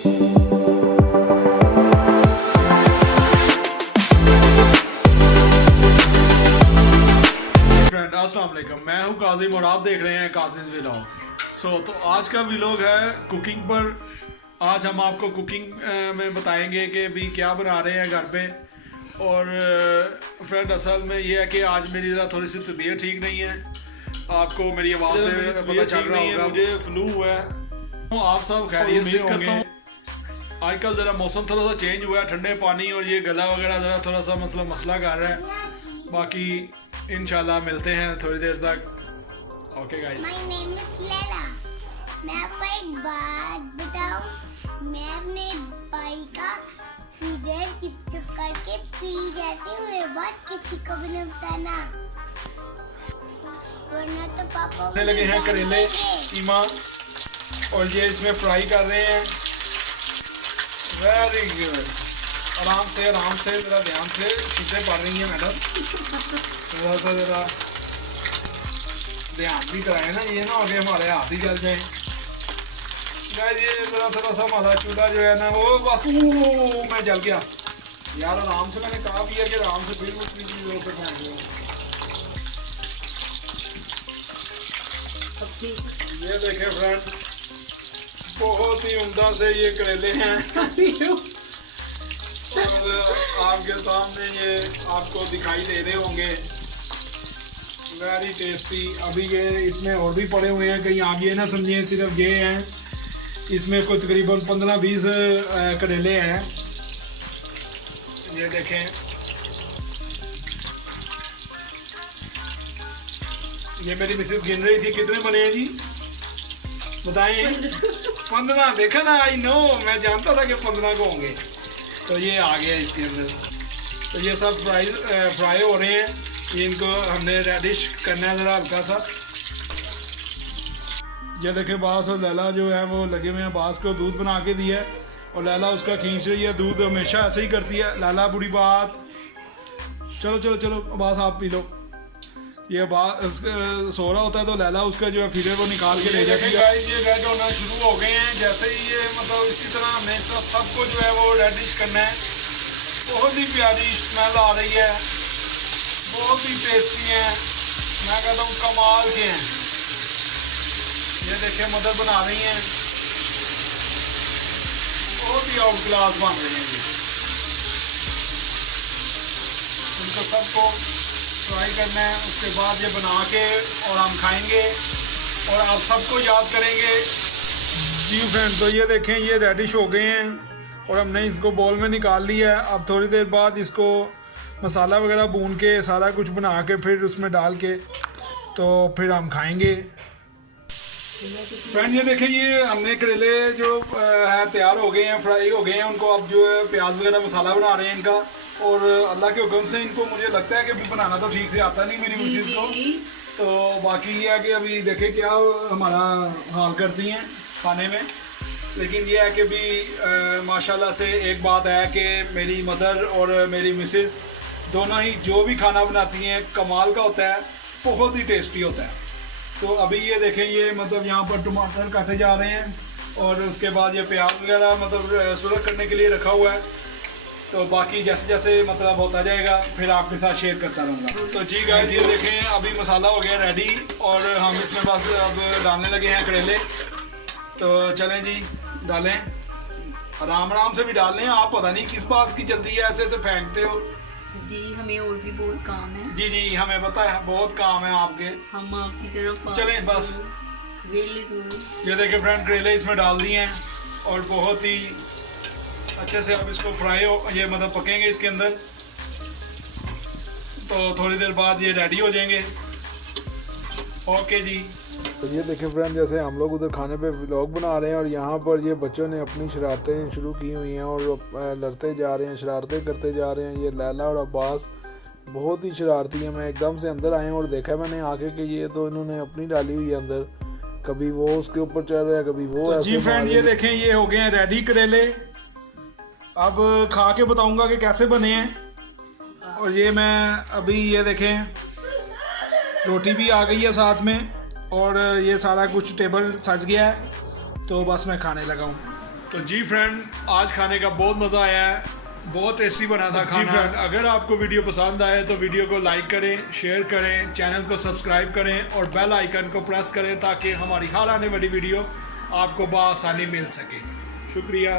अस्सलाम वालेकुम, मैं हूँ काजिम और आप देख रहे हैं काजिम व्लॉग। तो आज का व्लॉग है कुकिंग पर। आज हम आपको कुकिंग में बताएंगे कि भी क्या बना रहे हैं घर पे। और फ्रेंड असल में ये है कि आज मेरी ज़रा थोड़ी सी तबीयत ठीक नहीं है। आपको मेरी आवाज़ से पता चल रहा होगा मुझे फ्लू हुआ है। आप सब खैरियत से होंगे। आजकल ज़रा मौसम थोड़ा सा चेंज हुआ है, ठंडे पानी और ये गला वगैरह ज़रा थोड़ा सा मसला कर रहा है। बाकी इंशाल्लाह मिलते हैं थोड़ी देर तक। Okay guys. My name is Laila. मैं आपको एक बात बताऊं, मैं अपने भाई का फीडर चिप करके पी जाती हूँ। ये बात किसी को भी नहीं बताना, वरना तो पापा लगे हैं करेले कीमा और ये इसमें फ्राई कर रहे हैं। Very good. आराम से ज़रा ध्यान से चीज़ें पड़ रही हैं मैडम। थोड़ा सा ज़रा ध्यान भी कराए ना, ये ना हो गया हमारे हाथ ही जल जाए। ये ज़रा थोड़ा सा हमारा चूल्हा जो है ना वो बस मैं जल गया यार। आराम से मैंने कहा भी है कि आराम से फिर उसकी चीज़ हो सकते। ये देखें फ्रेंड, बहुत ही उम्दा से ये करेले हैं और आपके सामने ये आपको दिखाई दे रहे होंगे। Very tasty. अभी ये इसमें और भी पड़े हुए हैं, कहीं आप ये ना समझिए सिर्फ ये हैं। इसमें कोई तकरीबन 15-20 करेले हैं। ये देखें, ये मेरी मिसेस गिन रही थी कितने बने हैं जी, बताएं। 15। देखा ना, आई नो, मैं जानता था कि 15 को होंगे। तो ये आ गया इसके अंदर। तो ये सब फ्राई हो रहे हैं। ये इनको हमने रेडिश करना है ज़रा हल्का सा। ये देखे बास और लैला जो है वो लगे हुए हैं। बास को दूध बना के दिया है और लैला उसका खींच रही है। दूध हमेशा ऐसे ही करती है लैला, बुरी बात। चलो चलो चलो बास आप पी लो। ये बात सो रहा होता है तो लैला उसका जो है फीडर वो निकाल के ले जाती है। ये रेड होना शुरू हो गए हैं। जैसे ही ये मतलब इसी तरह हमें सबको जो है वो रेडिश करना है। बहुत ही प्यारी स्मेल आ रही है, बहुत ही टेस्टी हैं। मैं कहता हूँ कमाल के हैं। ये देखिए मदर बना रही हैं, बहुत ही आउट क्लास बन रही हैं। इनको सबको फ्राई करना है, उसके बाद ये बना के और हम खाएंगे और आप सबको याद करेंगे जी फ्रेंड। तो ये देखें ये रेडिश हो गए हैं और हमने इसको बॉल में निकाल लिया है। अब थोड़ी देर बाद इसको मसाला वगैरह भून के सारा कुछ बना के फिर उसमें डाल के तो फिर हम खाएंगे। फ्रेंड ये देखें ये हमने करेले जो है तैयार हो गए हैं, फ्राई हो गए हैं। उनको अब जो है प्याज वगैरह मसाला बना रहे हैं इनका। और अल्लाह के हुक्म से इनको मुझे लगता है कि बनाना तो ठीक से आता नहीं मेरी मिसेस को। तो बाकी ये है कि अभी देखें क्या हमारा हाल करती हैं खाने में। लेकिन ये है कि भी माशाल्लाह से एक बात है कि मेरी मदर और मेरी मिसेस दोनों ही जो भी खाना बनाती हैं कमाल का होता है, बहुत ही टेस्टी होता है। तो अभी ये देखें ये मतलब यहाँ पर टमाटर काटे जा रहे हैं और उसके बाद ये प्याज वगैरह मतलब सुरख करने के लिए रखा हुआ है। तो बाकी जैसे जैसे मतलब होता जाएगा फिर आपके साथ शेयर करता रहूँगा। तो जी गाइस ये देखें अभी मसाला हो गया रेडी और हम इसमें बस अब डालने लगे हैं करेले। तो चलें जी डालें, आराम से भी डाल लें। आप पता नहीं किस बात की जल्दी है, ऐसे फेंकते हो जी। हमें और भी बहुत काम है। जी हमें पता है बहुत काम है आपके, हम आपकी तरफ चलें बस। ये देखें फ्रेंड करेले इसमें डाल दिए हैं और बहुत ही अच्छे से अब इसको फ्राई हो ये मतलब पकेंगे इसके अंदर। तो थोड़ी देर बाद ये रेडी हो जाएंगे। ओके जी। तो ये देखें फ्रेंड जैसे हम लोग उधर खाने पे व्लॉग बना रहे हैं और यहाँ पर ये बच्चों ने अपनी शरारतें शुरू की हुई हैं और लड़ते जा रहे हैं, शरारतें करते जा रहे हैं। ये लैला और अब्बास बहुत ही शरारती हैं। मैं एकदम से अंदर आए और देखा मैंने आके कि ये तो इन्होंने अपनी डाली हुई है अंदर, कभी वो उसके ऊपर चल रहा है कभी वो। तो जी फ्रेंड ये देखें ये हो गए हैं रेडी करेले। अब खा के बताऊंगा कि कैसे बने हैं। और ये मैं अभी ये देखें रोटी भी आ गई है साथ में और ये सारा कुछ टेबल सज गया है। तो बस मैं खाने लगा हूँ। तो जी फ्रेंड, आज खाने का बहुत मज़ा आया है, बहुत टेस्टी बना था खाना। जी फ्रेंड, अगर आपको वीडियो पसंद आए तो वीडियो को लाइक करें, शेयर करें, चैनल को सब्सक्राइब करें और बेल आइकन को प्रेस करें ताकि हमारी हर आने वाली वीडियो आपको बआसानी मिल सके। शुक्रिया।